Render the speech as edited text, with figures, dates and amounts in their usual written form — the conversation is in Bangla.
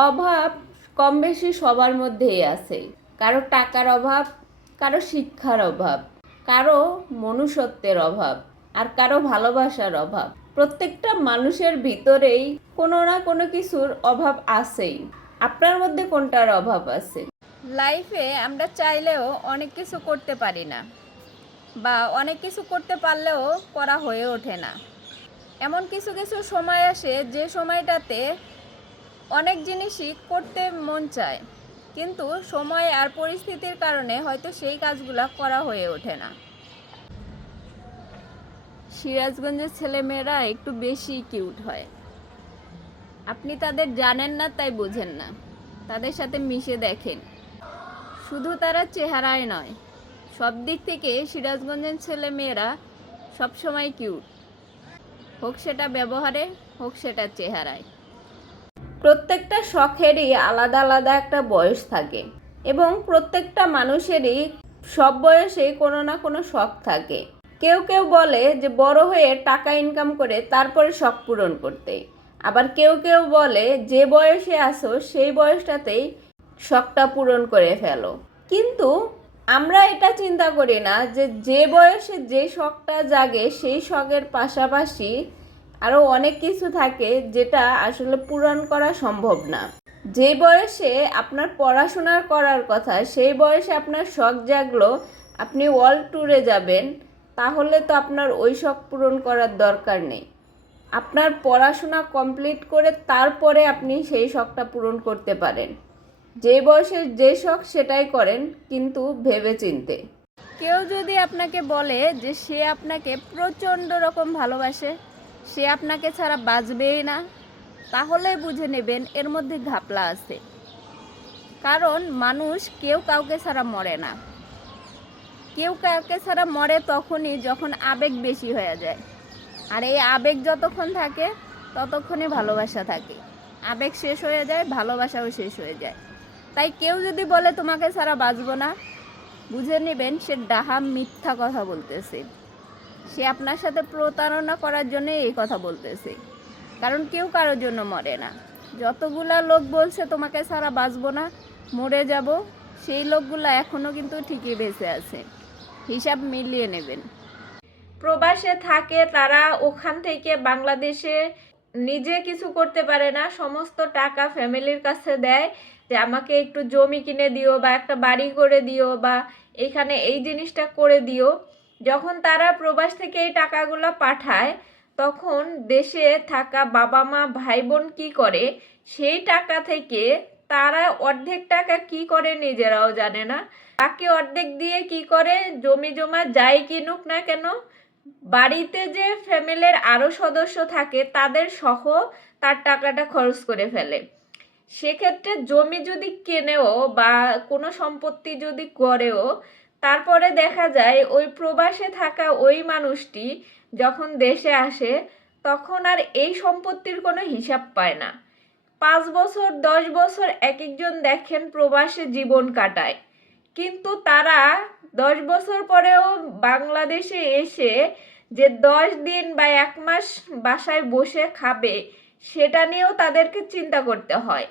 অভাব কম বেশি সবার মধ্যেই আছে। কারো টাকার অভাব, কারো শিক্ষার অভাব, কারো মনুষ্যত্বের অভাব, আর কারো ভালোবাসার অভাব। প্রত্যেকটা মানুষের ভিতরেই কোনো না কোনো কিছুর অভাব আছেই। আপনার মধ্যে কোনটার অভাব আছে? লাইফে আমরা চাইলেও অনেক কিছু করতে পারি না, বা অনেক কিছু করতে পারলেও করা হয়ে ওঠে না। এমন কিছু কিছু সময় আসে যে সময়টাতে অনেক জিনিসই করতে মন চায়, কিন্তু সময় আর পরিস্থিতির কারণে হয়তো সেই কাজগুলো করা হয়ে ওঠে না। সিরাজগঞ্জের ছেলেমেয়েরা একটু বেশি কিউট হয়। আপনি তাদের জানেন না তাই বোঝেন না, তাদের সাথে মিশে দেখেন। শুধু তারা চেহারায় নয়, সব দিক থেকে সিরাজগঞ্জের ছেলেমেয়েরা সবসময় কিউট, হোক সেটা ব্যবহারে, হোক সেটা চেহারায়। প্রত্যেকটা শখেরই আলাদা আলাদা একটা বয়স থাকে, এবং প্রত্যেকটা মানুষেরই সব বয়সে কোনো না কোনো শখ থাকে। কেউ কেউ বলে যে বড় হয়ে টাকা ইনকাম করে তারপরে শখ পূরণ করতে, আবার কেউ কেউ বলে যে বয়সে আসো সেই বয়সটাতেই শখটা পূরণ করে ফেলো। কিন্তু আমরা এটা চিন্তা করি না যে যে বয়সে যে শখটা জাগে সেই শখের পাশাপাশি আরও অনেক কিছু থাকে যেটা আসলে পূরণ করা সম্ভব না। যে বয়সে আপনার পড়াশোনা করার কথা সেই বয়সে আপনার শখ জাগলো আপনি ওয়ার্ল্ড ট্যুরে যাবেন, তাহলে তো আপনার ওই শখ পূরণ করার দরকার নেই। আপনার পড়াশোনা কমপ্লিট করে তারপরে আপনি সেই শখটা পূরণ করতে পারেন। যে বয়সে যে শখ সেটাই করেন, কিন্তু ভেবে চিনতে। কেউ যদি আপনাকে বলে যে সে আপনাকে প্রচণ্ড রকম ভালোবাসে, সে আপনাকে ছাড়া বাঁচবেই না, তাহলে বুঝে নেবেন এর মধ্যে ঘাপলা আছে। কারণ মানুষ কেউ কাউকে ছাড়া মরে না। কেউ কাউকে ছাড়া মরে তখনই যখন আবেগ বেশি হয়ে যায়, আর এই আবেগ যতক্ষণ থাকে ততক্ষণই ভালোবাসা থাকে। আবেগ শেষ হয়ে যায়, ভালোবাসাও শেষ হয়ে যায়। তাই কেউ যদি বলে তোমাকে ছাড়া বাঁচবো না, বুঝে নেবেন সে ডাহা মিথ্যা কথা বলতেছে। সে আপনার সাথে প্রতারণা করার জন্য এই কথা বলতেছে। কারণ কেউ কারোর জন্য মরে না। যতগুলা লোক বলছে তোমাকে ছাড়া বাঁচবো না, মরে যাব, সেই লোকগুলো এখনও কিন্তু ঠিকই বেঁচে আছে। হিসাব মিলিয়ে নেবেন। প্রবাসে থাকে তারা, ওখান থেকে বাংলাদেশে নিজে কিছু করতে পারে না, সমস্ত টাকা ফ্যামিলির কাছে দেয় যে আমাকে একটু জমি কিনে দিও, বা একটা বাড়ি করে দিও, বা এখানে এই জিনিসটা করে দিও। যখন তারা প্রবাস থেকে এই টাকাগুলো পাঠায়, তখন দেশে থাকা বাবা মা ভাই বোন কী করে, সেই টাকা থেকে তারা অর্ধেক টাকা কি করে নিজেরাও জানে না, বাকি অর্ধেক দিয়ে কি করে জমি জমা যাই কিনুক না কেন, বাড়িতে যে ফ্যামিলির আরও সদস্য থাকে তাদের সহ তার টাকাটা খরচ করে ফেলে। সেক্ষেত্রে জমি যদি কেনেও বা কোনো সম্পত্তি যদি করেও, তারপরে দেখা যায় ওই প্রবাসে থাকা ওই মানুষটি যখন দেশে আসে তখন আর এই সম্পত্তির কোনো হিসাব পায় না। 5 বছর 10 বছর এক একজন দেখেন প্রবাসে জীবন কাটায়, কিন্তু তারা 10 বছর পরেও বাংলাদেশে এসে যে 10 দিন বা 1 মাস বাসায় বসে খাবে সেটা নিয়েও তাদেরকে চিন্তা করতে হয়।